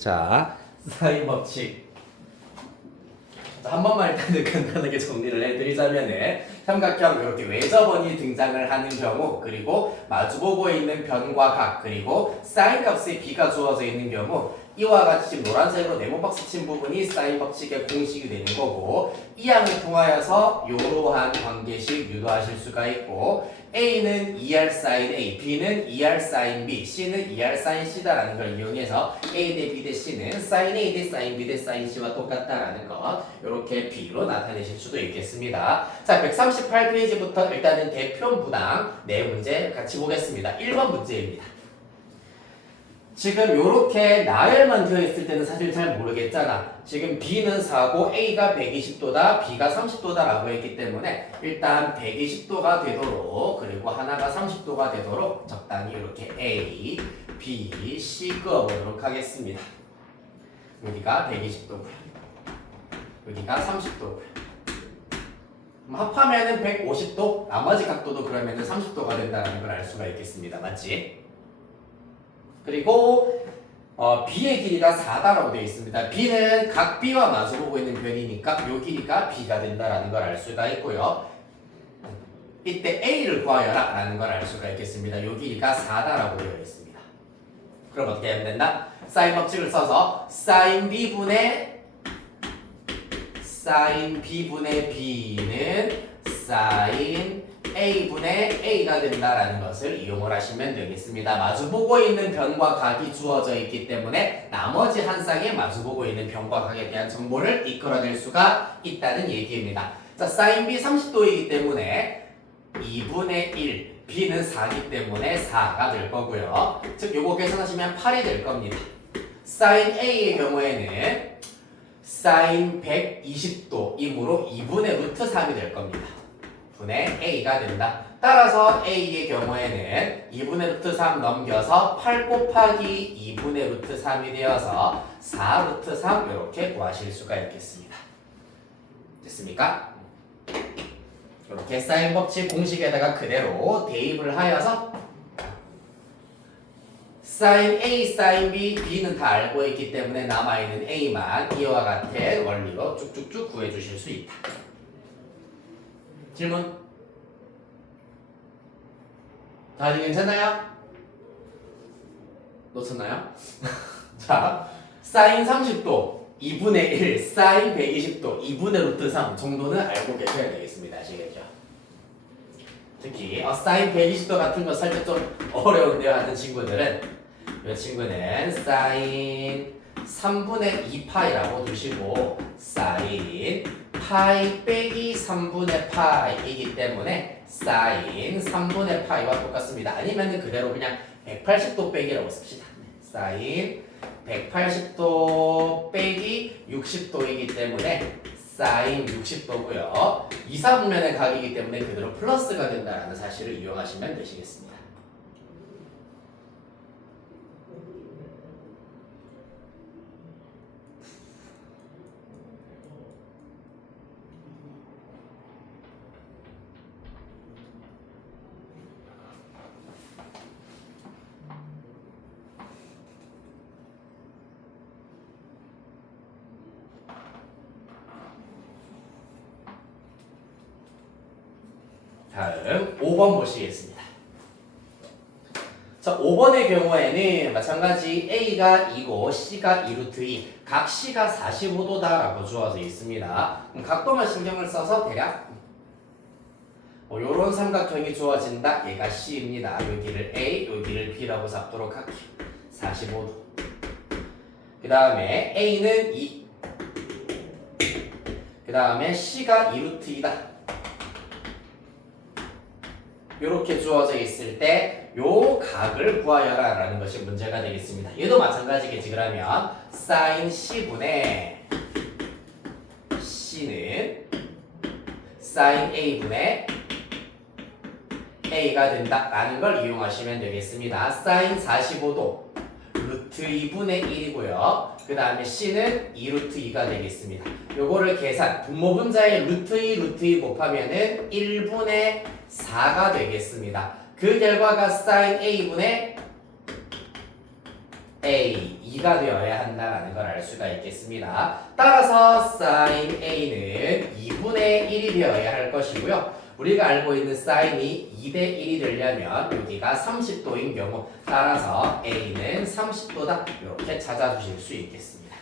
자, 사인 법칙. 한 번만 일단은 간단하게 정리를 해드리자면은 삼각형 이렇게 외접원이 등장을 하는 경우, 그리고 마주보고 있는 변과 각, 그리고 사인 값의 b가 주어져 있는 경우, 이와 같이 지금 노란색으로 네모 박스 친 부분이 사인 법칙의 공식이 되는 거고, 이 항을 통하여서 이러한 관계식 유도하실 수가 있고, A는 2R sin A, B는 2R sin B, C는 2R sin C다라는 걸 이용해서 A 대 B 대 C는 sin A 대 sin B 대 sin C와 똑같다라는 것, 이렇게 B로 나타내실 수도 있겠습니다. 자, 138페이지부터 일단은 대표분항 네 문제 같이 보겠습니다. 1번 문제입니다. 지금 이렇게 나열만 되어 있을 때는 사실 잘 모르겠잖아. 지금 B는 4고 A가 120도다, B가 30도다 라고 했기 때문에 일단 120도가 되도록, 그리고 하나가 30도가 되도록 적당히 이렇게 A, B, C 그어보도록 하겠습니다. 여기가 120도고요. 여기가 30도고요. 합하면은 150도, 나머지 각도도 그러면은 30도가 된다는 걸 알 수가 있겠습니다. 맞지? 그리고 B의 길이가 4다라고 되어 있습니다. B는 각 B와 마주보고 있는 변이니까 이 길이가 B가 된다라는 걸 알 수가 있고요. 이때 A를 구하여라 라는 걸 알 수가 있겠습니다. 이 길이가 4다라고 되어 있습니다. 그럼 어떻게 하면 된다? 사인 법칙을 써서 사인 B분의 B는 사인 A분의 A가 된다라는 것을 이용을 하시면 되겠습니다. 마주보고 있는 변과 각이 주어져 있기 때문에 나머지 한 쌍에 마주보고 있는 변과 각에 대한 정보를 이끌어낼 수가 있다는 얘기입니다. 자, sin B 30도이기 때문에 2분의 1, B는 4이기 때문에 4가 될 거고요. 즉, 요거 계산하시면 8이 될 겁니다. sin A의 경우에는 sin 120도이므로 2분의 루트 3이 될 겁니다. 분의 A가 된다. 따라서 A의 경우에는 2분의 루트 3 넘겨서 8 곱하기 2분의 루트 3이 되어서 4 루트 3 이렇게 구하실 수가 있겠습니다. 됐습니까? 이렇게 사인 법칙 공식에다가 그대로 대입을 하여서 sin A, sin B, B는 다 알고 있기 때문에 남아있는 A만 이와 같은 원리로 쭉쭉쭉 구해주실 수 있다. 질문? 다들 괜찮나요? 놓쳤나요? 자, 사인 30도 2분의 1, 사인 120도 2분의 루트 3 정도는 알고 계셔야 되겠습니다. 아시겠죠? 특히 사인 120도 같은 거 살짝 좀 어려운데요 하는 친구들은, 이 친구는 사인 3분의 2파이라고 두시고 사인 파이 빼기 3분의 파이이기 때문에 사인 3분의 파이와 똑같습니다. 아니면 그대로 그냥 180도 빼기라고 씁시다. 사인 180도 빼기 60도이기 때문에 사인 60도고요. 이사분면의 각이기 때문에 그대로 플러스가 된다는 사실을 이용하시면 되시겠습니다. 다음 5번 보시겠습니다. 자, 5번의 경우에는 마찬가지 A가 2고 C가 2루트 2, 각 C가 45도다라고 주어져 있습니다. 각도만 신경을 써서 대략 요런 삼각형이 주어진다. 얘가 C입니다. 여기를 A, 여기를 B라고 잡도록 할게요. 45도. 그 다음에 A는 2, 그 다음에 C가 2루트 2다. 이렇게 주어져 있을 때 요 각을 구하여라 라는 것이 문제가 되겠습니다. 얘도 마찬가지겠지. 그러면 sin C분의 C는 sin A분의 A가 된다라는 걸 이용하시면 되겠습니다. sin 45도 루트 2분의 1이고요. 그 다음에 C는 2루트 2가 되겠습니다. 요거를 계산, 분모분자의 루트 2, 루트 2 곱하면은 1분의 4가 되겠습니다. 그 결과가 sin A분의 A 2가 되어야 한다라는 걸 알 수가 있겠습니다. 따라서 sin a는 2분의 1이 되어야 할 것이고요. 우리가 알고 있는 사인이 2대 1이 되려면 여기가 30도인 경우 따라서 a는 30도다 이렇게 찾아주실 수 있겠습니다.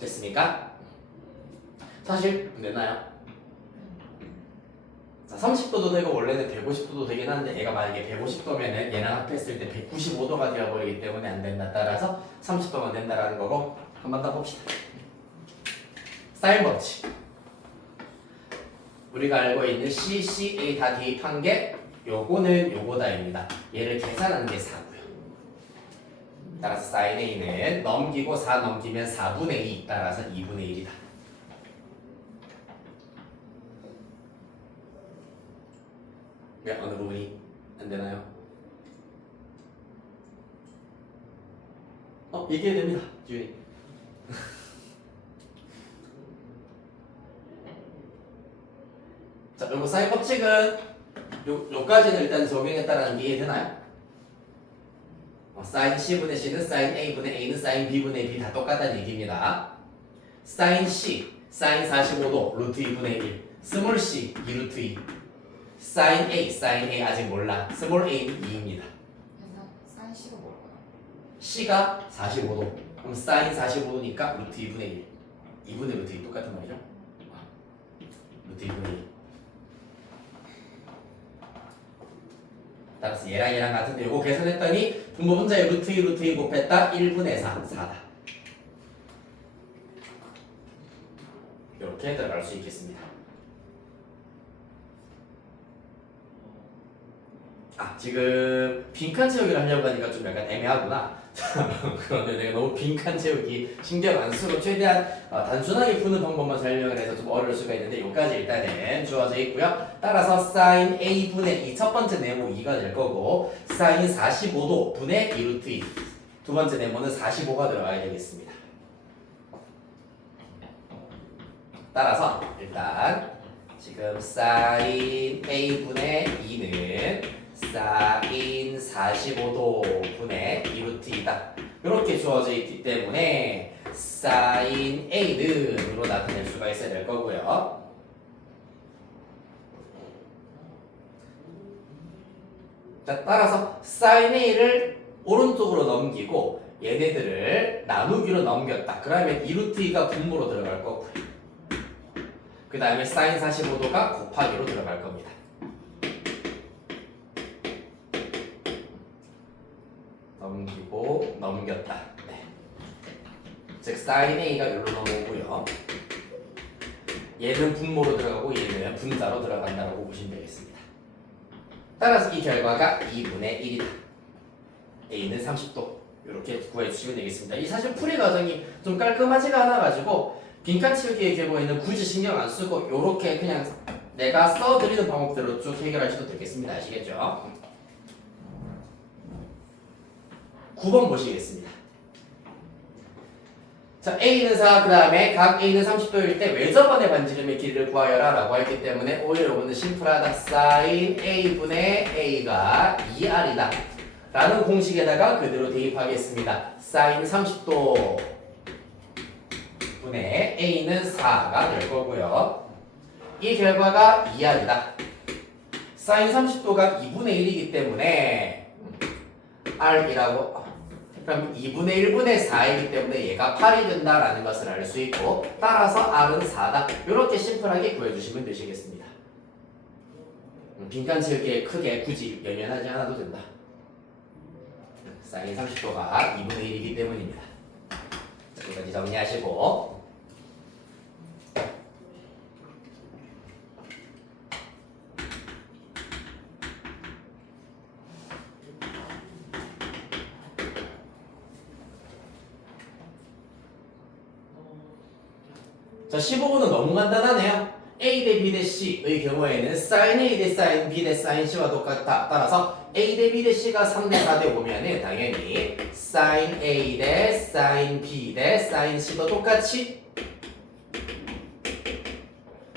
됐습니까? 사실 되나요? 자, 30도도 되고 원래는 150도도 되긴 하는데 얘가 만약에 150도면은 얘랑 합했을 때 195도가 되어버리기 때문에 안 된다. 따라서 30도만 된다라는 거고 한 번 더 봅시다. 사인 법칙. 우리가 알고 있는 C, CA 다 대입한 게 요거는 요거다입니다. 얘를 계산한 게 4고요. 따라서 sin A는 넘기고 4 넘기면 4분의 2 따라서 2분의 1이다. 왜 어느 부분이 안 되나요? 얘기해야 됩니다, 지훈이. 자, 요거 사인 법칙은 요까지는 일단 적용했다라는 게 이해되나요? 사인 C분의 C는 사인 A분의 A는 사인 B분의 B 다 똑같다는 얘기입니다. 사인 C, 사인 45도, 루트 2분의 1, 스몰 C, 2루트 2, 사인 A 아직 몰라. 스몰 A는 2입니다. 사인 C가 뭘까요? C가 45도. 그럼 사인 45도니까 루트 2분의 1. 2분의 루트 2 똑같은 말이죠? 루트 2분의 1. 따라서 얘랑 같은데 요거 계산했더니 분모 분자에 루트 2 곱했다 1분의 4다. 이렇게 들어갈 수 있겠습니다. 지금 빈칸 채우기를 하려고 하니까 좀 약간 애매하구나. 그런데 내가 너무 빈칸 채우기 신경 안 쓰고 최대한 단순하게 푸는 방법만 설명을 해서 좀 어려울 수가 있는데 여기까지 일단은 주어져 있고요. 따라서 sin a분의 2 첫 번째 네모 2가 될 거고 sin 45도 분의 2루트 2 두 번째 네모는 45가 들어가야 되겠습니다. 따라서 일단 지금 sin a분의 2는 sin 45도 분의 2루트 2다. 이렇게 주어져 있기 때문에 sin a는으로 나타낼 수가 있어야 될 거고요. 자, 따라서 sin a를 오른쪽으로 넘기고 얘네들을 나누기로 넘겼다. 그러면 2루트 2가 분모로 들어갈 거고요. 그 다음에 sin 45도가 곱하기로 들어갈 겁니다. 넘기고 넘겼다. 네. 즉 sin a가 여기로 넘어오고요. 얘는 분모로 들어가고 얘는 분자로 들어간다고 보시면 되겠습니다. 따라서 이 결과가 2분의 1이다. a는 30도 이렇게 구해주시면 되겠습니다. 이 사실 풀이 과정이 좀 깔끔하지가 않아가지고 빈칸 치우기의 경우에는 굳이 신경 안 쓰고 이렇게 그냥 내가 써드리는 방법대로 쭉 해결하셔도 되겠습니다. 아시겠죠? 9번 보시겠습니다. 자, A는 4, 그 다음에 각 A는 30도일 때 외접원의 반지름의 길이를 구하여라 라고 했기 때문에 오히려 이거는 심플하다. sin A분의 A가 2R이다 라는 공식에다가 그대로 대입하겠습니다. sin 30도 분의 A는 4가 될 거고요. 이 결과가 2R이다. sin 30도가 2분의 1이기 때문에 R이라고 그럼 2분의 1분의 4이기 때문에 얘가 8이 된다라는 것을 알 수 있고 따라서 R은 4다. 이렇게 심플하게 구해주시면 되시겠습니다. 빈칸 채우기에 크게 굳이 연연하지 않아도 된다. sin 30도가 2분의 1이기 때문입니다. 여기까지 정리하시고 자, 15번은 너무 간단하네요. A 대 B 대 C의 경우에는 sin A 대 sin B 대 sin C와 똑같다. 따라서 A 대 B 대 C가 3 대 4 대 5면은 당연히 sin A 대 sin B 대 sin C도 똑같이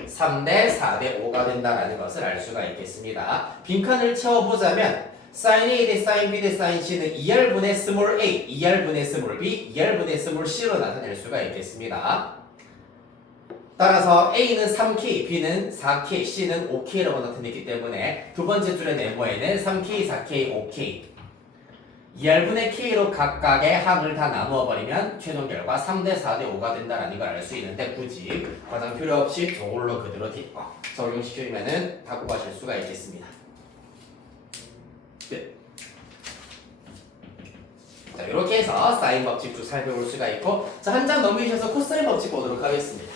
3 3대 4대 5가 된다라는 것을 알 수가 있겠습니다. 빈칸을 채워보자면 sin A 대 sin B 대 sin C는 2R분의 스몰 a, 2R분의 스몰 b, 2R분의 스몰 c로 나타낼 수가 있겠습니다. 따라서 A는 3K, B는 4K, C는 5K라고 나타냈기 때문에 두 번째 줄의 네모에는 3K, 4K, 5K 2R분의 K로 각각의 항을 다 나누어버리면 최종 결과 3대 4대 5가 된다는 걸 알 수 있는데 굳이 과장 필요 없이 저걸로 그대로 적용시키면은 다 구하실 수가 있겠습니다. 끝. 자, 이렇게 해서 사인 법칙 쭉 살펴볼 수가 있고, 자, 한 장 넘기셔서 코사인 법칙 보도록 하겠습니다.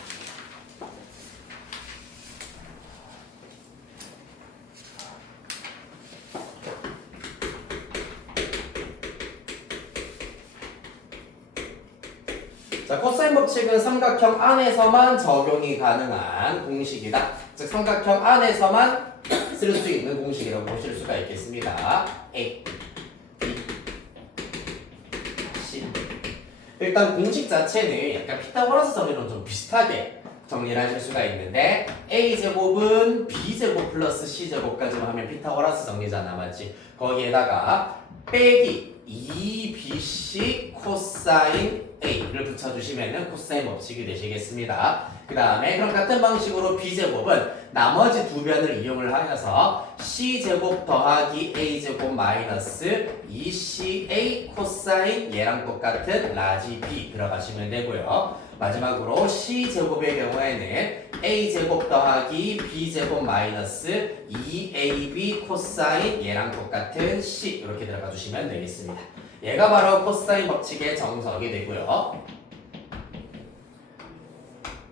자, 코사인 법칙은 삼각형 안에서만 적용이 가능한 공식이다. 즉, 삼각형 안에서만 쓸 수 있는 공식이라고 보실 수가 있겠습니다. A, B, C. 일단 공식 자체는 약간 피타고라스 정리랑 좀 비슷하게 정리를 하실 수가 있는데 A제곱은 B제곱 플러스 C제곱까지만 하면 피타고라스 정리잖아, 맞지? 거기에다가 빼기 2bc 코사인 a를 붙여주시면 코사인 법칙이 되시겠습니다. 그 다음에 그럼 같은 방식으로 b제곱은 나머지 두 변을 이용을 하여서 c제곱 더하기 a제곱 마이너스 2ca 코사인 얘랑 똑같은 라지 b 들어가시면 되고요. 마지막으로 c제곱의 경우에는 a제곱 더하기 b제곱 마이너스 2ab 코사인 얘랑 똑같은 c 이렇게 들어가 주시면 되겠습니다. 얘가 바로 코사인 법칙의 정석이 되고요.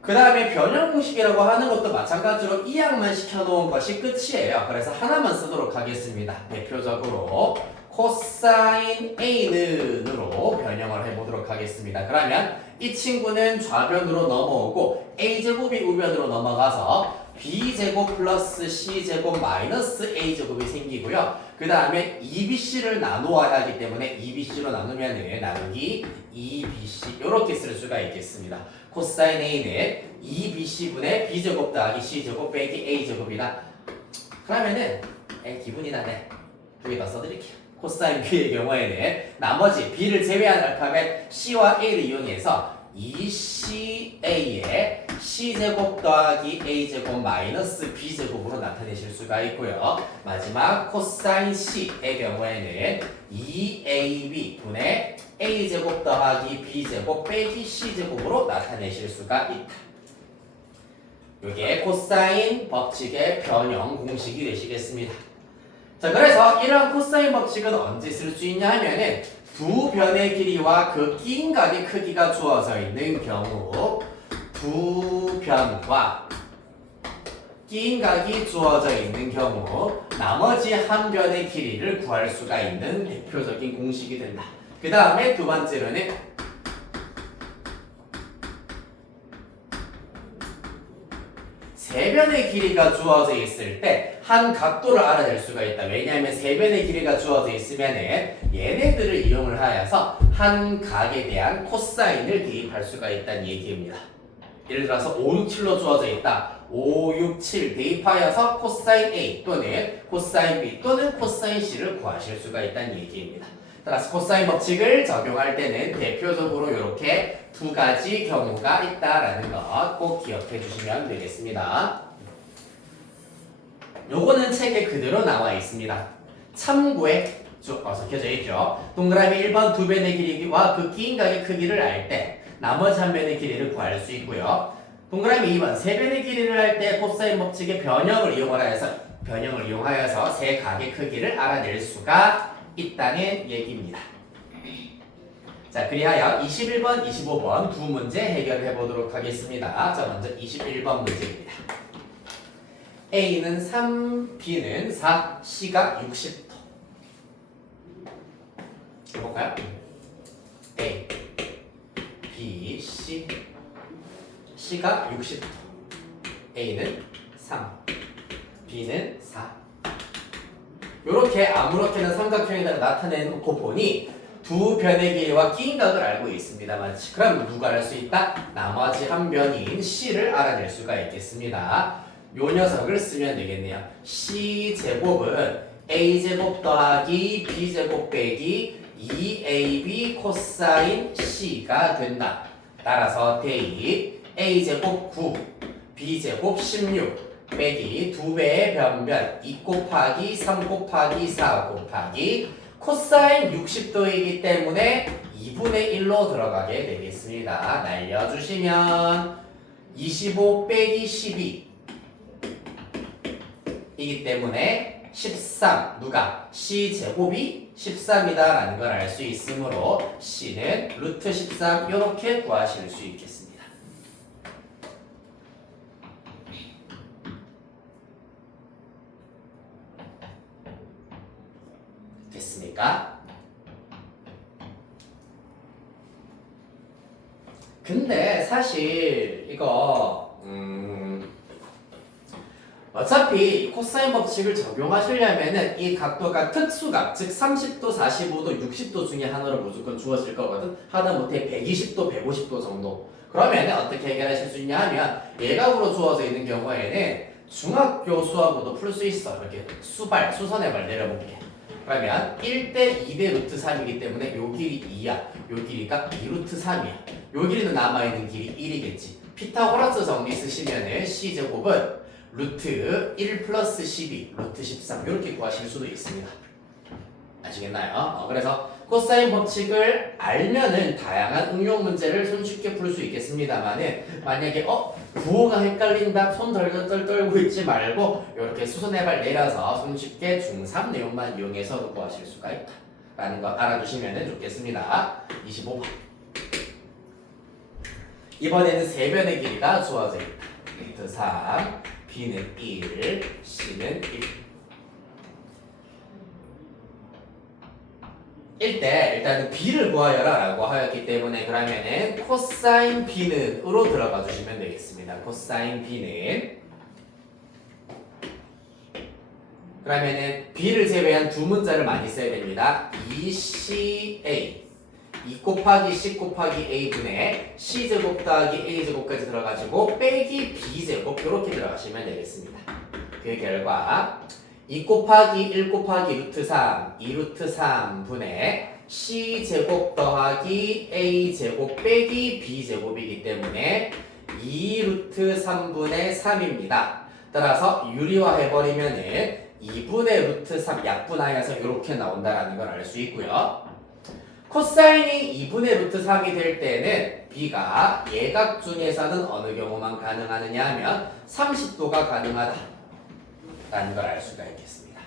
그 다음에 변형 공식이라고 하는 것도 마찬가지로 이항만 시켜놓은 것이 끝이에요. 그래서 하나만 쓰도록 하겠습니다. 대표적으로 코사인 A는으로 변형을 해보도록 하겠습니다. 그러면 이 친구는 좌변으로 넘어오고 A제곱이 우변으로 넘어가서 B제곱 플러스 C제곱 마이너스 A제곱이 생기고요. 그 다음에 2BC를 나누어야 하기 때문에 2BC로 나누면 나누기 2BC 이렇게 쓸 수가 있겠습니다. 코사인 A는 2BC분의 B제곱 더하기 C제곱 빼기 A제곱이다. 그러면은 기분이 나네. 두 개 더 써드릴게요. 코사인 B의 경우에는 나머지 B를 제외한 알파벳 C와 A를 이용해서 2CA의 C제곱 더하기 A제곱 마이너스 B제곱으로 나타내실 수가 있고요. 마지막 코사인 C의 경우에는 2AB 분의 A제곱 더하기 B제곱 빼기 C제곱으로 나타내실 수가 있다. 이게 코사인 법칙의 변형 공식이 되시겠습니다. 자, 그래서 이러한 코사인 법칙은 언제 쓸 수 있냐 하면은 두 변의 길이와 그 끼인각의 크기가 주어져 있는 경우 두 변과 끼인각이 주어져 있는 경우 나머지 한 변의 길이를 구할 수가 있는 대표적인 공식이 된다. 그 다음에 두 번째로는 세 변의 길이가 주어져 있을 때 한 각도를 알아낼 수가 있다. 왜냐하면 세 변의 길이가 주어져 있으면 얘네들을 이용을 하여서 한 각에 대한 코사인을 대입할 수가 있다는 얘기입니다. 예를 들어서 5, 6, 7로 주어져 있다. 5, 6, 7 대입하여서 코사인 A 또는 코사인 B 또는 코사인 C를 구하실 수가 있다는 얘기입니다. 따라서 코사인 법칙을 적용할 때는 대표적으로 이렇게 두 가지 경우가 있다라는 것 꼭 기억해 주시면 되겠습니다. 요거는 책에 그대로 나와 있습니다. 참고에 쭉 적혀져 있죠. 동그라미 1번 두 변의 길이와 그 끼인각의 크기를 알 때 나머지 한 변의 길이를 구할 수 있고요. 동그라미 2번 세 변의 길이를 할 때 코사인 법칙의 변형을 이용하여서 세 각의 크기를 알아낼 수가 있다는 얘기입니다. 자, 그리하여 21번, 25번 두 문제 해결해 보도록 하겠습니다. 자, 먼저 21번 문제입니다. A는 3, B는 4, C가 60도. 해볼까요? A, B, C, C가 60도. A는 3, B는 4. 이렇게 아무렇게나 삼각형에다가 나타내놓고 보니 두 변의 길이와 끼인각을 알고 있습니다만, 그럼 누가 알 수 있다? 나머지 한 변인 C를 알아낼 수가 있겠습니다. 요 녀석을 쓰면 되겠네요. C제곱은 A제곱 더하기 B제곱 빼기 2AB 코사인 C가 된다. 따라서 대입 A제곱 9 B제곱 16 빼기 2배의 변변 2 곱하기 3 곱하기 4 곱하기 코사인 60도이기 때문에 2분의 1로 들어가게 되겠습니다. 날려주시면 25 빼기 12 이기 때문에 13 누가? C제곱이 13이다 라는 걸 알 수 있으므로 C는 루트 13 이렇게 구하실 수 있겠습니다. 됐습니까? 근데 사실 이거 어차피 코사인 법칙을 적용하시려면은 이 각도가 특수각, 즉 30도, 45도, 60도 중에 하나로 무조건 주어질 거거든. 하다못해 120도, 150도 정도. 그러면 어떻게 해결하실 수 있냐 하면 예각으로 주어져 있는 경우에는 중학교 수학으로도 풀 수 있어. 이렇게 수선의 발 내려볼게. 그러면 1대 2대 루트 3이기 때문에 요 길이 2야. 요 길이가 2루트 3이야. 요 길이는 남아있는 길이 1이겠지. 피타고라스 정리 쓰시면은 C제곱은 루트 1 플러스 12, 루트 13 이렇게 구하실 수도 있습니다. 아시겠나요? 그래서 코사인 법칙을 알면은 다양한 응용 문제를 손쉽게 풀 수 있겠습니다만은 만약에 부호가 헷갈린다 손 덜덜 떨고 있지 말고 이렇게 수선해발 내려서 손쉽게 중3 내용만 이용해서 구하실 수가 있다 라는 거 알아두시면 좋겠습니다. 25번 이번에는 세변의 길이가 주어져 있다. 루트 3 B는 1, C는 1. 일단은 B를 구하여라 라고 하였기 때문에 그러면은 코사인 B는 으로 들어가 주시면 되겠습니다. 코사인 B는 그러면은 B를 제외한 두 문자를 많이 써야 됩니다. 2CA 2 곱하기 C 곱하기 A분의 C제곱 더하기 A제곱까지 들어가지고 빼기 B제곱 이렇게 들어가시면 되겠습니다. 그 결과 2 곱하기 1 곱하기 루트 3 2루트 3분의 C제곱 더하기 A제곱 빼기 B제곱이기 때문에 2루트 3분의 3입니다. 따라서 유리화해버리면은 2분의 루트 3 약분하여서 이렇게 나온다라는 걸 알 수 있고요. 코사인이 2분의 루트 3이 될 때는 B가 예각 중에서는 어느 경우만 가능하느냐 하면 30도가 가능하다 라는 걸 알 수가 있겠습니다.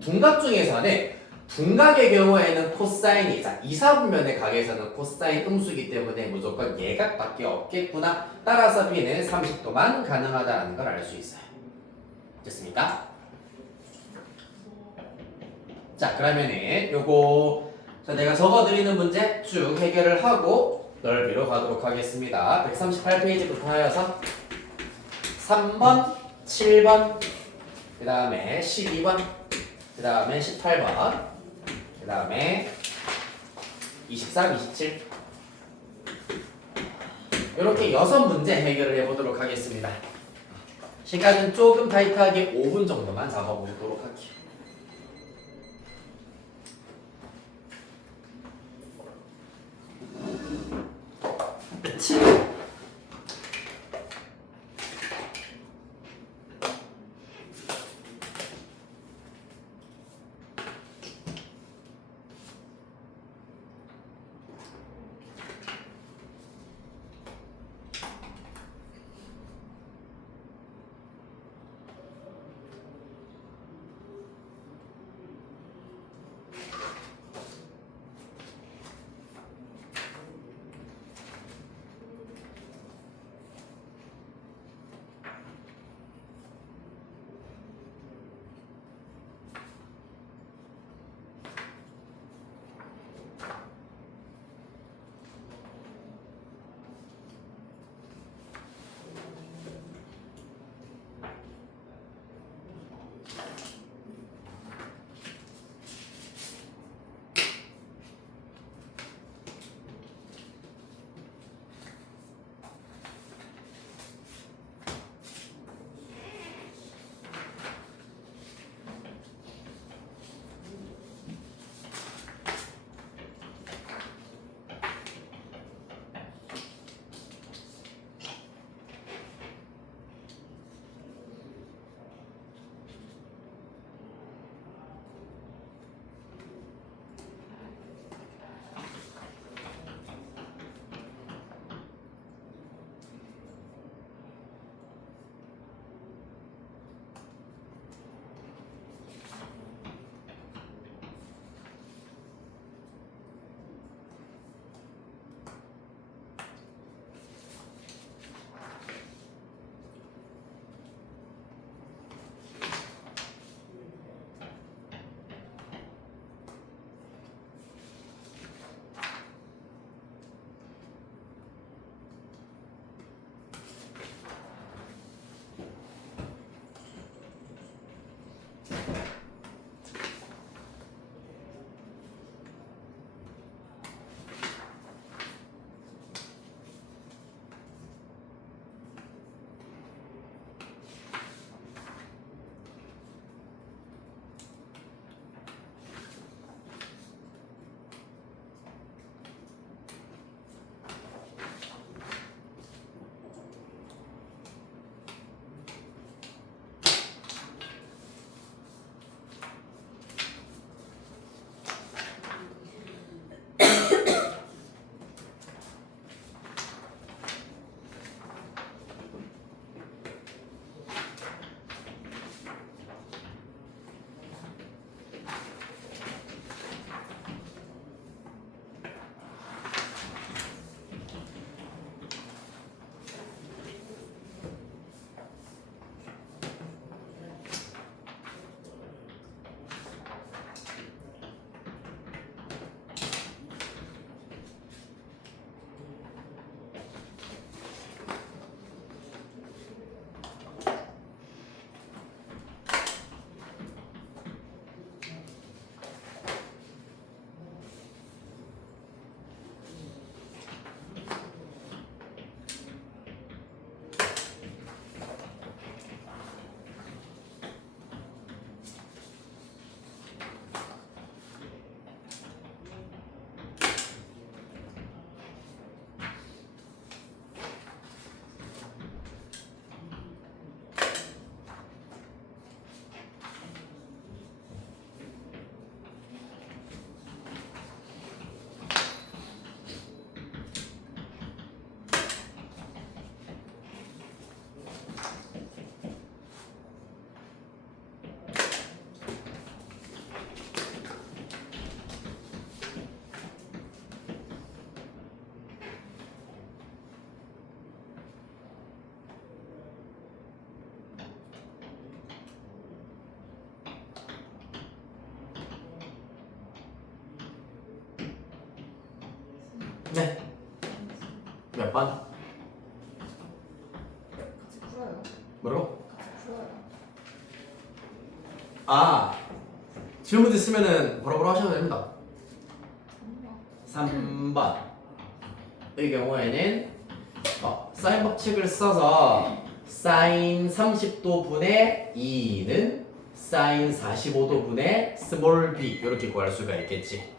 둔각 중에서는 둔각의 경우에는 코사인이 2, 4분면의 각에서는 코사인 음수이기 때문에 무조건 예각밖에 없겠구나. 따라서 B는 30도만 가능하다라는 걸 알 수 있어요. 됐습니까? 자 그러면은 요거 내가 적어드리는 문제 쭉 해결을 하고 넓이로 가도록 하겠습니다. 138페이지부터 하여서 3번, 7번, 그 다음에 12번, 그 다음에 18번, 그 다음에 23, 27 이렇게 6문제 해결을 해보도록 하겠습니다. 시간은 조금 타이트하게 5분 정도만 잡아보도록 할게요. 네. 몇 번? 같이 풀어요. 뭐라고? 같이 풀어요. 아, 질문 있으면은 뭐라고 하셔도 됩니다. 3번. 3번. 이 경우에는 사인 법칙을 써서 사인 30도 분의 2는 사인 45도 분의 스몰 b 이렇게 구할 수가 있겠지.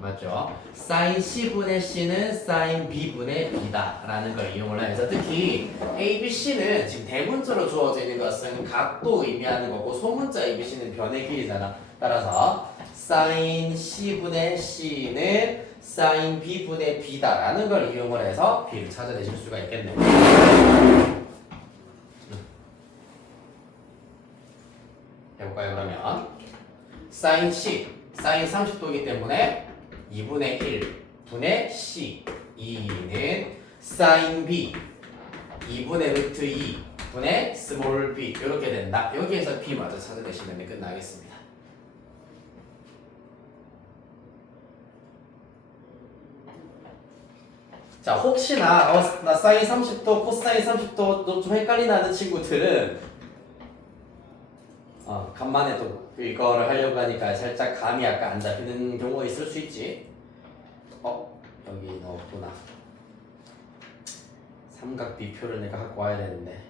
맞죠? 사인 c분의 c는 사인 b분의 b다 라는 걸 이용을 해서 특히 a, b, c는 지금 대문자로 주어져 있는 것은 각도 의미하는 거고 소문자 a, b, c는 변의 길이잖아. 따라서 사인 c분의 c는 사인 b분의 b다 라는 걸 이용을 해서 b를 찾아내실 수가 있겠네요. 해볼까요 그러면? 사인 c, 사인 30도이기 때문에 2분의 1 분의 c 2는 사인 b 2분의 루트 2 분의 스몰 b 이렇게 된다. 여기에서 b 마저 찾아내시면 끝나겠습니다. 자, 혹시나 나 사인 30도, 코사인 30도 좀 헷갈리나 하는 친구들은 간만에 또 이거를 하려고 하니까 살짝 감이 약간 안 잡히는 경우가 있을 수 있지. 여기 없구나. 삼각 비표를 내가 갖고 와야 되는데.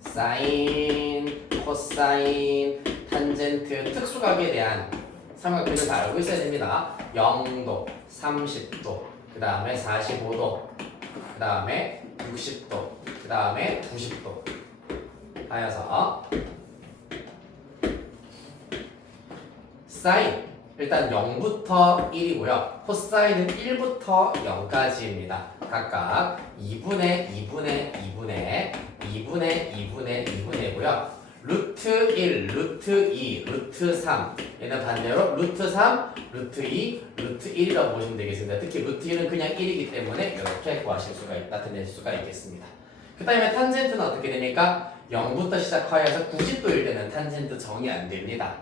사인, 코사인, 탄젠트, 특수각에 대한 삼각비를 다 알고 있어야 됩니다. 0도, 30도, 그 다음에 45도, 그 다음에 60도, 그 다음에 90도 하여서 사인 일단 0부터 1이고요. 코사인은 1부터 0까지입니다. 각각 2분의 2분의 2분의 2분의 2분의 2분의고요. 루트 1, 루트 2, 루트 3 얘는 반대로 루트 3, 루트 2, 루트 1이라고 보시면 되겠습니다. 특히 루트 1은 그냥 1이기 때문에 이렇게 구하실 수가 나타낼 수가 있겠습니다. 그 다음에 탄젠트는 어떻게 됩니까? 0부터 시작하여서 90도일 때는 탄젠트 정이 안 됩니다.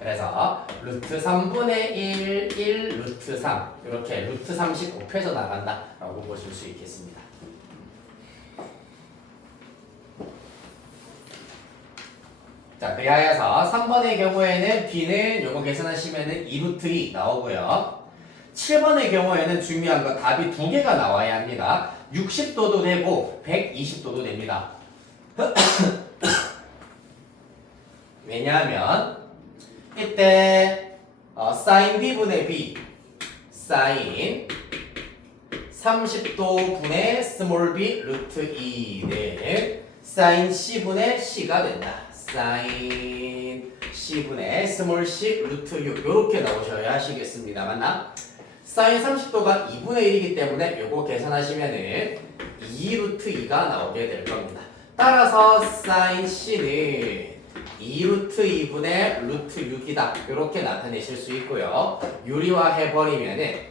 그래서 루트 3분의 1, 1, 루트 3 이렇게 루트 3씩 곱해서 나간다 라고 보실 수 있겠습니다. 자, 그리하여서 3번의 경우에는 b는 요거 계산하시면은 2루트 2 나오고요. 7번의 경우에는 중요한 건 답이 두 개가 나와야 합니다. 60도도 되고 120도도 됩니다. 왜냐하면 이때 사인 b분의 b 사인 30도 분의 스몰 b 루트 2는 사인 c분의 c가 된다. 사인 c분의 스몰 c 루트 6 이렇게 나오셔야 하시겠습니다. 맞나? 사인 30도가 2분의 1이기 때문에 요거 계산하시면은 2 루트 2가 나오게 될 겁니다. 따라서 사인 c는 2 루트 2분의 루트 6이다. 이렇게 나타내실 수 있고요. 유리화 해버리면은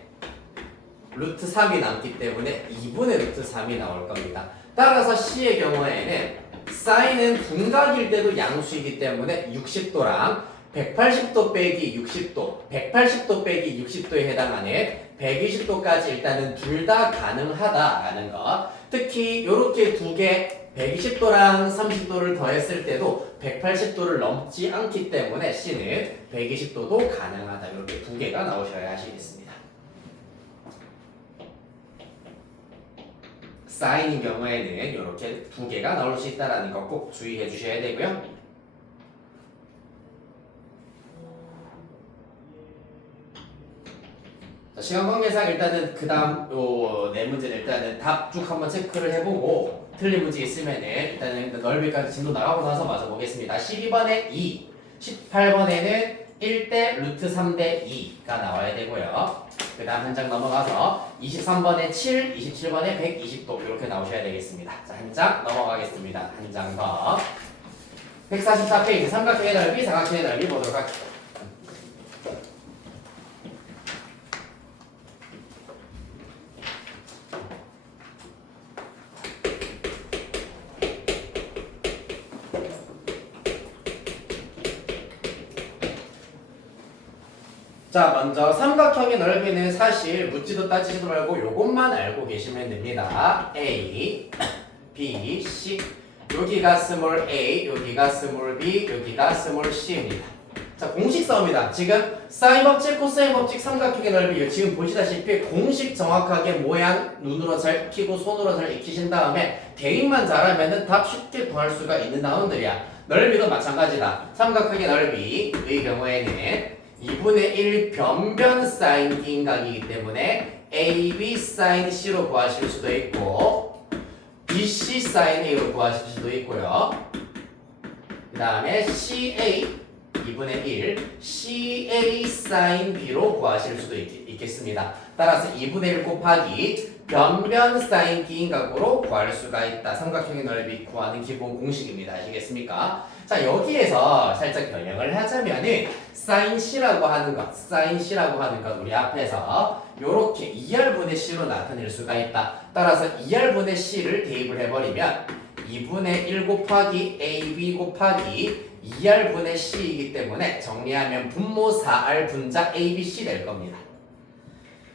루트 3이 남기 때문에 2분의 루트 3이 나올 겁니다. 따라서 c의 경우에는 사인은 분각일 때도 양수이기 때문에 60도랑 180도 빼기 60도, 180도 빼기 60도에 해당하는 120도까지 일단은 둘 다 가능하다라는 것. 특히 이렇게 두 개 120도랑 30도를 더했을 때도 180도를 넘지 않기 때문에 C는 120도도 가능하다. 이렇게 두 개가 나오셔야 하시겠습니다. 사인인 경우에는 이렇게 두 개가 나올 수 있다는 거 꼭 주의해 주셔야 되고요. 자, 시간 관계상 일단은 그 다음 요 네 문제는 일단은 답 쭉 한번 체크를 해보고 틀린 문제 있으면은 일단은 넓이까지 진도 나가고 나서 맞아 보겠습니다. 12번에 2, 18번에는 1대 루트 3대 2가 나와야 되고요. 그 다음 한 장 넘어가서 23번에 7, 27번에 120도 이렇게 나오셔야 되겠습니다. 자, 한 장 넘어가겠습니다. 한 장 더. 144페이지 삼각형의 넓이, 사각형의 넓이 보도록 할게요. 자, 먼저 삼각형의 넓이는 사실 묻지도 따지지도 말고 요것만 알고 계시면 됩니다. A, B, C. 여기가 스몰 a, 여기가 스몰 b, 여기가 스몰 c입니다. 자, 공식 싸움이다. 지금 사인 법칙, 코사인 법칙, 삼각형의 넓이 지금 보시다시피 공식 정확하게 모양 눈으로 잘 익히고 손으로 잘 익히신 다음에 대입만 잘하면은 답 쉽게 구할 수가 있는 나온들이야. 넓이도 마찬가지다. 삼각형의 넓이의 경우에는 2분의 1 변변 사인 기인각이기 때문에 AB 사인 C로 구하실 수도 있고 BC 사인 A로 구하실 수도 있고요. 그 다음에 CA 2분의 1 CA 사인 B로 구하실 수도 있겠습니다. 따라서 2분의 1 곱하기 변변 사인 기인각으로 구할 수가 있다. 삼각형의 넓이 구하는 기본 공식입니다. 아시겠습니까? 자, 여기에서 살짝 변형을 하자면은 사인 C라고 하는 것 우리 앞에서 요렇게 2R분의 C로 나타낼 수가 있다. 따라서 2R분의 C를 대입을 해버리면 2분의 1 곱하기 AB 곱하기 2R분의 C이기 때문에 정리하면 분모 4R 분자 ABC 될 겁니다.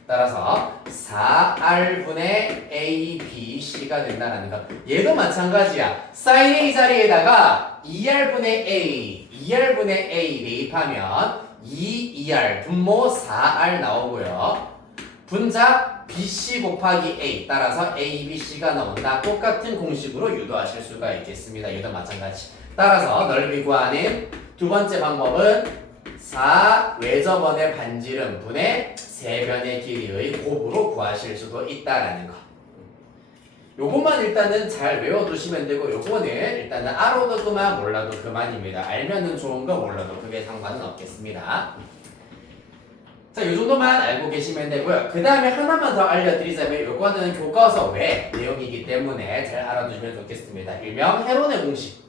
따라서 4R분의 ABC가 된다는 것. 얘도 마찬가지야. sin A 자리에다가 2R분의 A 대입하면 2R 분모 4R 나오고요. 분자 BC 곱하기 A 따라서 ABC가 나온다. 똑같은 공식으로 유도하실 수가 있겠습니다. 얘도 마찬가지. 따라서 넓이 구하는 두 번째 방법은 4 외접원의 반지름 분의 세변의 길이의 곱으로 구하실 수도 있다라는 거. 요것만 일단은 잘 외워두시면 되고 요거는 일단은 알아도 그만 몰라도 그만입니다. 알면은 좋은 거 몰라도 그게 상관은 없겠습니다. 자, 요 정도만 알고 계시면 되고요. 그 다음에 하나만 더 알려드리자면 요거는 교과서 외 내용이기 때문에 잘 알아두시면 좋겠습니다. 일명 헤론의 공식.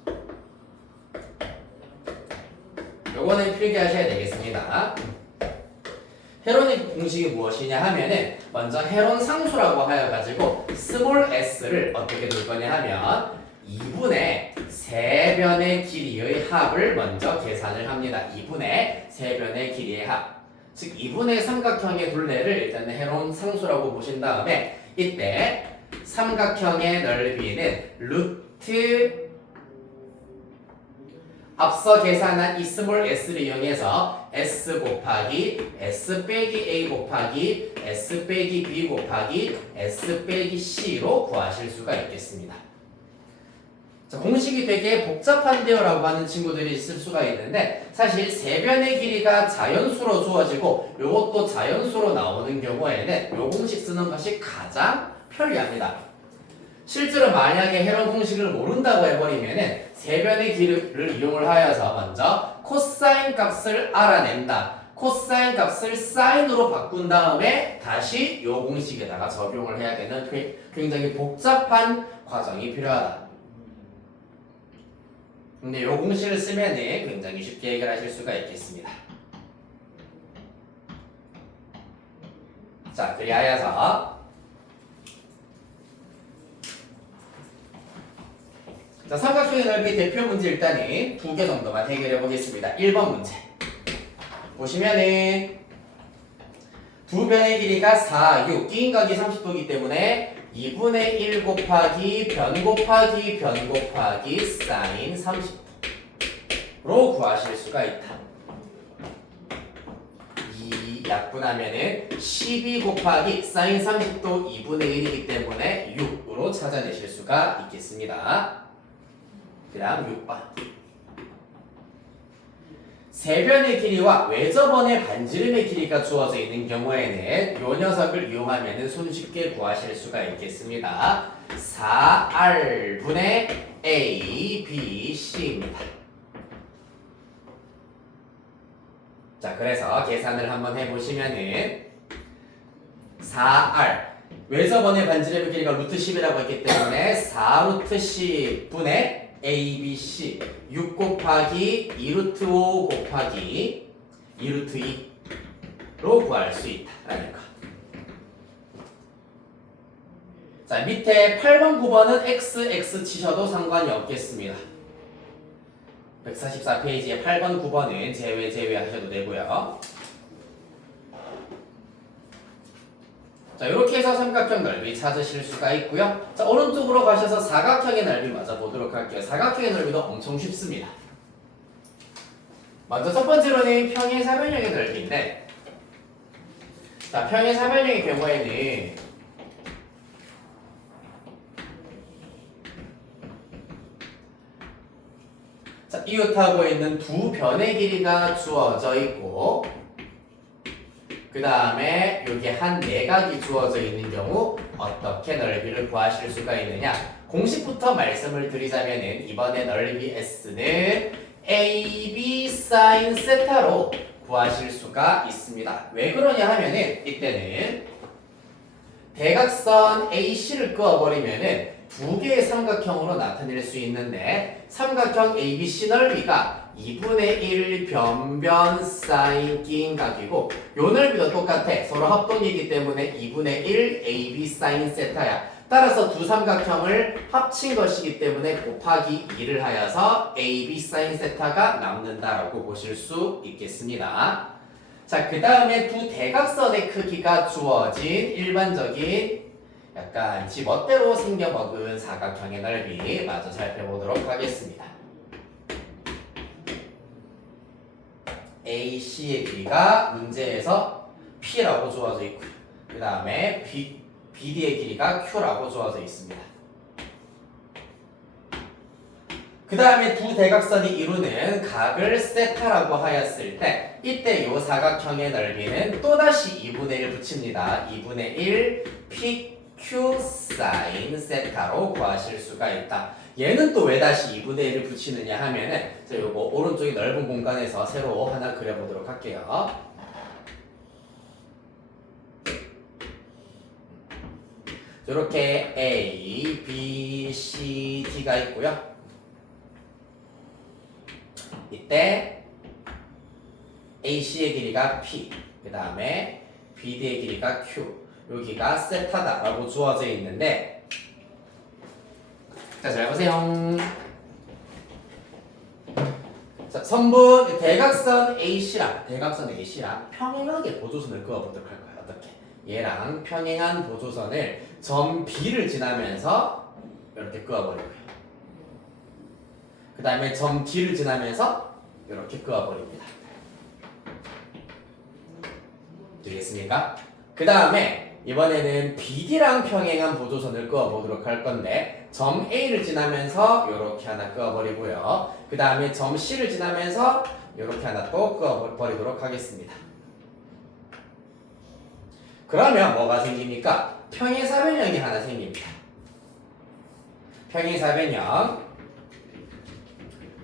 요거는 필기하셔야 되겠습니다. 헤론의 공식이 무엇이냐 하면은 먼저 헤론 상수라고 하여 가지고 스몰 s를 어떻게 둘 거냐 하면 2분의 세변의 길이의 합을 먼저 계산을 합니다. 2분의 세변의 길이의 합. 즉 2분의 삼각형의 둘레를 일단 헤론 상수라고 보신 다음에 이때 삼각형의 넓이는 루트 앞서 계산한 이 스몰 s를 이용해서 s 곱하기 s 빼기 a 곱하기 s 빼기 b 곱하기 s 빼기 c로 구하실 수가 있겠습니다. 자, 공식이 되게 복잡한데요 라고 하는 친구들이 있을 수가 있는데 사실 세변의 길이가 자연수로 주어지고 요것도 자연수로 나오는 경우에는 요 공식 쓰는 것이 가장 편리합니다. 실제로 만약에 헤론 공식을 모른다고 해버리면은 세변의 길이를 이용을 하여서 먼저 코사인 값을 알아낸다. 코사인 값을 사인으로 바꾼 다음에 다시 요 공식에다가 적용을 해야 되는 굉장히 복잡한 과정이 필요하다. 근데 요 공식을 쓰면은 굉장히 쉽게 해결하실 수가 있겠습니다. 자, 그리하여서 자, 삼각형의 넓이 대표 문제 일단은 2개 정도만 해결해 보겠습니다. 1번 문제 보시면은 두 변의 길이가 4, 6, 끼인각이 30도이기 때문에 2분의 1 곱하기 변 곱하기 변 곱하기 사인 30도로 구하실 수가 있다. 이 약분하면은 12 곱하기 사인 30도 2분의 1이기 때문에 6으로 찾아내실 수가 있겠습니다. 그 다음 6번 세변의 길이와 외접원의 반지름의 길이가 주어져 있는 경우에는 이 녀석을 이용하면 손쉽게 구하실 수가 있겠습니다. 4R분의 A, B, C입니다. 자, 그래서 계산을 한번 해보시면은 4R 외접원의 반지름의 길이가 루트 10이라고 했기 때문에 4루트 10분의 ABC 6 곱하기 2루트 5 곱하기 2루트 2로 구할 수 있다라는 거. 자, 밑에 8번 9번은 XX 치셔도 상관이 없겠습니다. 144페이지에 8번 9번은 제외하셔도 되고요. 자, 이렇게 해서 삼각형 넓이 찾으실 수가 있고요. 자, 오른쪽으로 가셔서 사각형의 넓이 맞아보도록 할게요. 사각형의 넓이도 엄청 쉽습니다. 먼저 첫 번째로는 평행사변형의 넓이인데, 자, 평행사변형의 경우에는 자, 이웃하고 있는 두 변의 길이가 주어져 있고, 그 다음에 여기 한 내각이 주어져 있는 경우 어떻게 넓이를 구하실 수가 있느냐? 공식부터 말씀을 드리자면은 이번에 넓이 S는 AB sin 세타로 구하실 수가 있습니다. 왜 그러냐 하면은 이때는 대각선 AC를 그어버리면은 두 개의 삼각형으로 나타낼 수 있는데 삼각형 ABC 넓이가 2분의 1 변변 사인 낀 각이고 요 넓이도 똑같아. 서로 합동이기 때문에 2분의 1 AB 사인 세타야. 따라서 두 삼각형을 합친 것이기 때문에 곱하기 2를 하여서 AB 사인 세타가 남는다라고 보실 수 있겠습니다. 자, 그 다음에 두 대각선의 크기가 주어진 일반적인 약간 지 멋대로 생겨먹은 사각형의 넓이 마저 살펴보도록 하겠습니다. AC의 길이가 문제에서 P라고 주어져 있고요. 그 다음에 BD의 길이가 Q라고 주어져 있습니다. 그 다음에 두 대각선이 이루는 각을 세타라고 하였을 때 이때 이 사각형의 넓이는 또다시 2분의 1 붙입니다. 2분의 1 PQ sin 세타로 구하실 수가 있다. 얘는 또 왜 다시 2분의 1을 붙이느냐 하면은 자, 요거 오른쪽이 넓은 공간에서 새로 하나 그려보도록 할게요. 이렇게 A, B, C, D가 있고요. 이때 AC의 길이가 P, 그 다음에 BD의 길이가 Q, 여기가 세타다라고 주어져 있는데 자, 잘 보세요. 자, 선분 대각선 AC랑 평행하게 보조선을 그어보도록 할 거예요. 어떻게? 얘랑 평행한 보조선을 점 B를 지나면서 이렇게 그어버리고요. 그 다음에 점 D를 지나면서 이렇게 그어버립니다. 되겠습니까? 그 다음에 이번에는 BD랑 평행한 보조선을 그어보도록 할 건데 점 A를 지나면서 이렇게 하나 그어버리고요. 그 다음에 점 C를 지나면서 이렇게 하나 또 그어버리도록 하겠습니다. 그러면 뭐가 생깁니까? 평행사변형이 하나 생깁니다. 평행사변형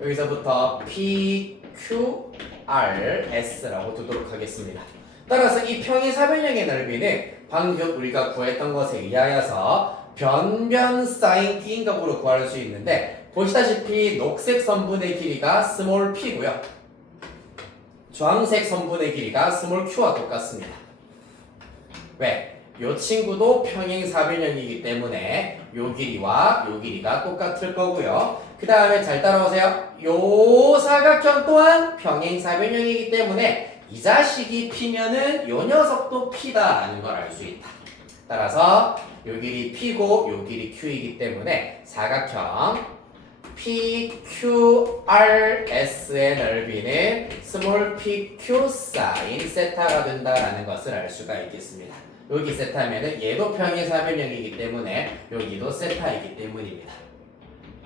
여기서부터 PQRS라고 두도록 하겠습니다. 따라서 이 평행사변형의 넓이는 방금 우리가 구했던 것에 의하여서 변변 사인 낀 값으로 구할 수 있는데 보시다시피 녹색 선분의 길이가 스몰 p고요. 주황색 선분의 길이가 스몰 q와 똑같습니다. 왜? 이 친구도 평행사변형이기 때문에 요 길이와 요 길이가 똑같을 거고요. 그 다음에 잘 따라오세요. 요 사각형 또한 평행사변형이기 때문에 이 자식이 P면은 요 녀석도 P다라는 걸 알 수 있다. 따라서 요 길이 P고 요 길이 Q이기 때문에 사각형 PQRS의 넓이는 스몰 PQ sin 세타가 된다라는 것을 알 수가 있겠습니다. 여기 세타면은 얘도 평행사변형이기 때문에 여기도 세타이기 때문입니다.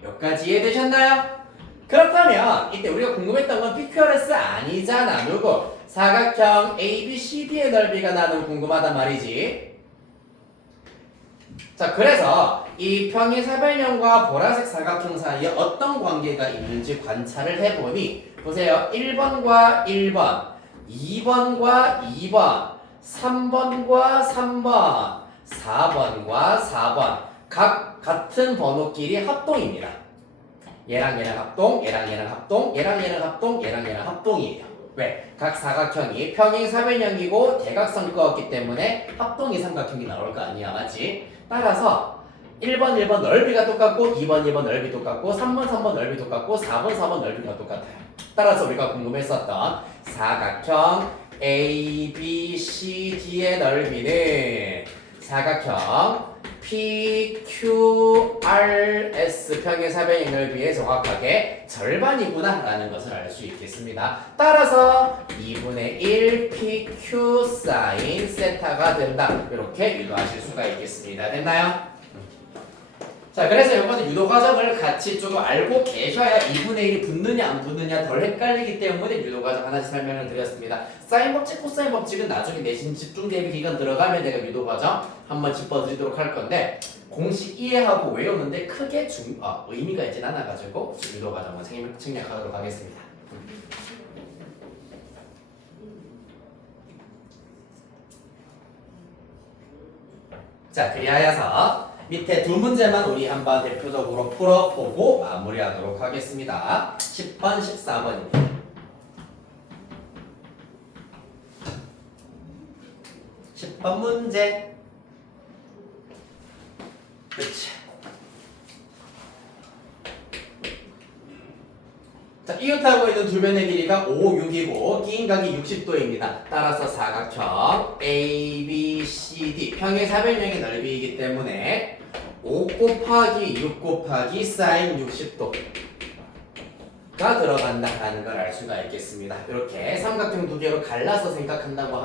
여기까지 이해되셨나요? 그렇다면 이때 우리가 궁금했던 건 PQRS 아니잖아. 요거 사각형 ABCD의 넓이가 나는 궁금하단 말이지. 자, 그래서 이 평행사변형과 보라색 사각형 사이에 어떤 관계가 있는지 관찰을 해보니 보세요. 1번과 1번, 2번과 2번, 3번과 3번, 4번과 4번 각 같은 번호끼리 합동입니다. 얘랑 얘랑 합동, 얘랑 얘랑 합동, 얘랑 얘랑 합동, 얘랑 얘랑 합동이에요. 왜? 각 사각형이 평행사변형이고 대각선 그었기 때문에 합동이 삼각형이 나올 거 아니야, 맞지? 따라서 1번 넓이가 똑같고 2번 넓이 똑같고 3번 넓이 똑같고 4번 넓이가 똑같아요. 따라서 우리가 궁금했었던 사각형 ABCD의 넓이는 사각형 PQRS 평행 사변의 넓이의 정확하게 절반이구나 라는 것을 알 수 있겠습니다. 따라서 2분의 1 PQ 사인 세타가 된다. 이렇게 유도하실 수가 있겠습니다. 됐나요? 자, 그래서 이거는 유도 과정을 같이 조금 알고 계셔야 2분의 1이 붙느냐 안 붙느냐 덜 헷갈리기 때문에 유도 과정 하나씩 설명을 드렸습니다. 사인 법칙, 코사인 법칙은 나중에 내신 집중 대비 기간 들어가면 내가 유도 과정 한번 짚어드리도록 할 건데 공식 이해하고 외우는데 크게 의미가 있진 않아가지고 유도 과정은 생략하도록 하겠습니다. 자, 그리하여서 밑에 두 문제만 우리 한번 대표적으로 풀어보고 마무리하도록 하겠습니다. 10번, 14번입니다. 10번 문제. 그렇지. 자, 이웃하고 있는 두 변의 길이가 5, 6이고 끼인 각이 60도입니다. 따라서 사각형 ABCD 평행 사변형의 넓이이기 때문에 5 곱하기 6 곱하기 사인 60도가 들어간다라는 걸 알 수가 있겠습니다. 이렇게 삼각형 두 개로 갈라서 생각한다고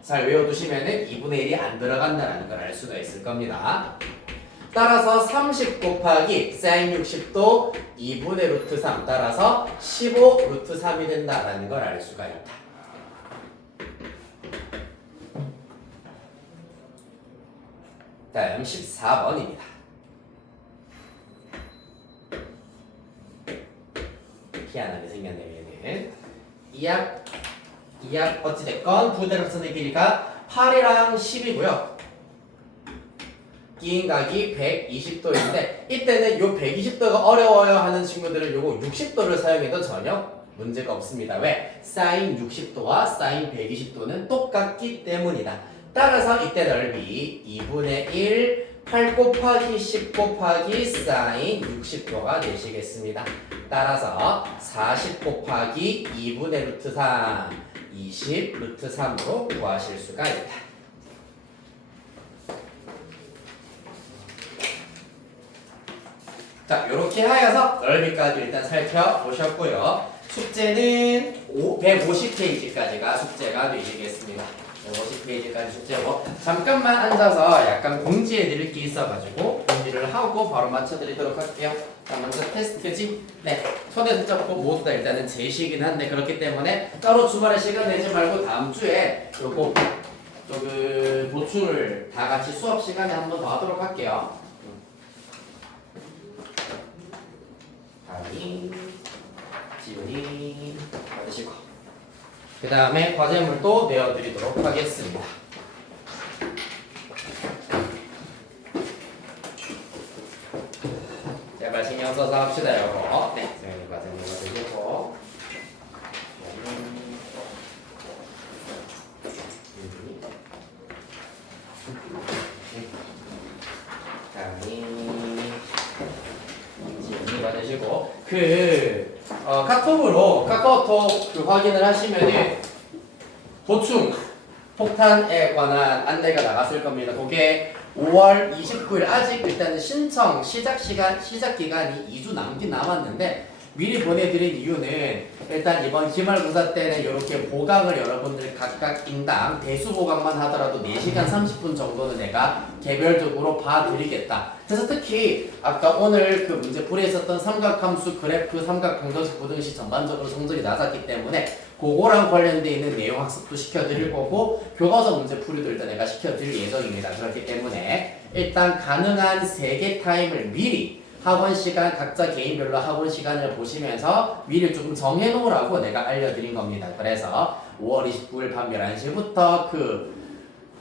잘 외워두시면은 2분의 1이 안 들어간다라는 걸 알 수가 있을 겁니다. 따라서 30 곱하기 사인 60도 2분의 루트 3 따라서 15 루트 3이 된다라는 걸 알 수가 있다. 다음 14번입니다. 희한하게 생겼네요. 얘는 이합 어찌됐건 부대각선의 길이가 8이랑 10이고요. 끼인 각이 120도인데 이때는 요 120도가 어려워요 하는 친구들은 요거 60도를 사용해도 전혀 문제가 없습니다. 왜? 사인 60도와 사인 120도는 똑같기 때문이다. 따라서 이때 넓이 2분의 1 8 곱하기 10 곱하기 사인 60도가 되시겠습니다. 따라서 40 곱하기 2분의 루트 3 20 루트 3으로 구하실 수가 있다. 자, 이렇게 하여서 넓이까지 일단 살펴보셨고요. 숙제는 150페이지까지가 숙제가 되시겠습니다. 150페이지까지 숙제고 잠깐만 앉아서 약간 공지해 드릴 게 있어가지고 공지를 하고 바로 맞춰드리도록 할게요. 자, 먼저 테스트지? 네, 손에 붙잡고 모두 다 일단은 제시이긴 한데 그렇기 때문에 따로 주말에 시간 내지 말고 다음 주에 요거 보충을 다 같이 수업 시간에 한번 더 하도록 할게요. 지훈이 받으시고 그 다음에 과제물도 내어드리도록 하겠습니다. 제발 신경 써서 합시다 여보. 네, 선생님 과제물 받으시고 받으시고 카톡으로 카카오톡 확인을 하시면은 보충 폭탄에 관한 안내가 나갔을 겁니다. 그게 5월 29일 아직 일단은 신청 시작 기간이 2주 남긴 남았는데 미리 보내드린 이유는 일단 이번 기말고사 때는 이렇게 보강을 여러분들 각각 인당 대수 보강만 하더라도 4시간 30분 정도는 내가 개별적으로 봐드리겠다. 그래서 특히 아까 오늘 그 문제 풀이에 있었던 삼각함수 그래프 삼각방정식 부등식 전반적으로 성적이 낮았기 때문에 그거랑 관련되어 있는 내용 학습도 시켜드릴 거고 교과서 문제 풀이도 일단 내가 시켜드릴 예정입니다. 그렇기 때문에 일단 가능한 3개 타임을 미리 학원 시간 각자 개인별로 학원 시간을 보시면서 미리 조금 정해놓으라고 내가 알려드린 겁니다. 그래서 5월 29일 밤 11시부터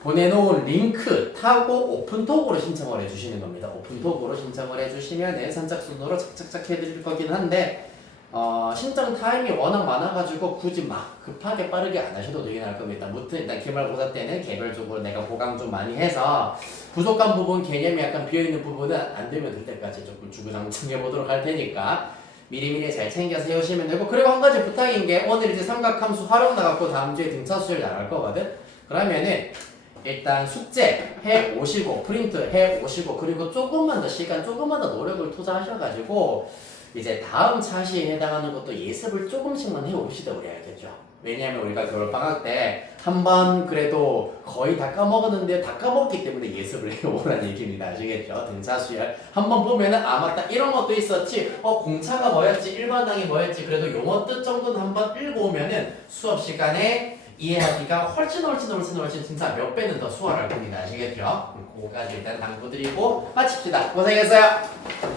보내놓은 링크 타고 오픈톡으로 신청을 해주시는 겁니다. 오픈톡으로 신청을 해주시면 선착순으로 착착착 해드릴 거긴 한데 신청 타임이 워낙 많아가지고 굳이 막 급하게 빠르게 안 하셔도 되긴 할 겁니다. 무튼 일단 기말고사 때는 개별적으로 내가 보강 좀 많이 해서 부족한 부분, 개념이 약간 비어있는 부분은 안 되면 될 때까지 조금 주구장창 해보도록 할 테니까 미리미리 잘 챙겨서 해오시면 되고, 그리고 한 가지 부탁인 게 오늘 이제 삼각함수 활용 나갔고 다음 주에 등차 수열 나갈 거거든. 그러면은 일단 숙제 해 오시고 프린트 해 오시고 그리고 조금만 더 시간 조금만 더 노력을 투자하셔가지고 이제 다음 차시에 해당하는 것도 예습을 조금씩만 해옵시다 그래야겠죠. 왜냐하면 우리가 겨울방학 때 한번 그래도 거의 다 까먹었는데 다 까먹기 때문에 예습을 해오라는 얘기입니다. 아시겠죠? 등차수열 한번 보면은 아 맞다 이런 것도 있었지 공차가 뭐였지 일반항이 뭐였지 그래도 용어 뜻 정도는 한번 읽어오면은 수업 시간에 이해하기가 훨씬 진짜 몇 배는 더 수월할 겁니다. 아시겠죠? 그거까지 일단 당부드리고 마칩시다. 고생했어요.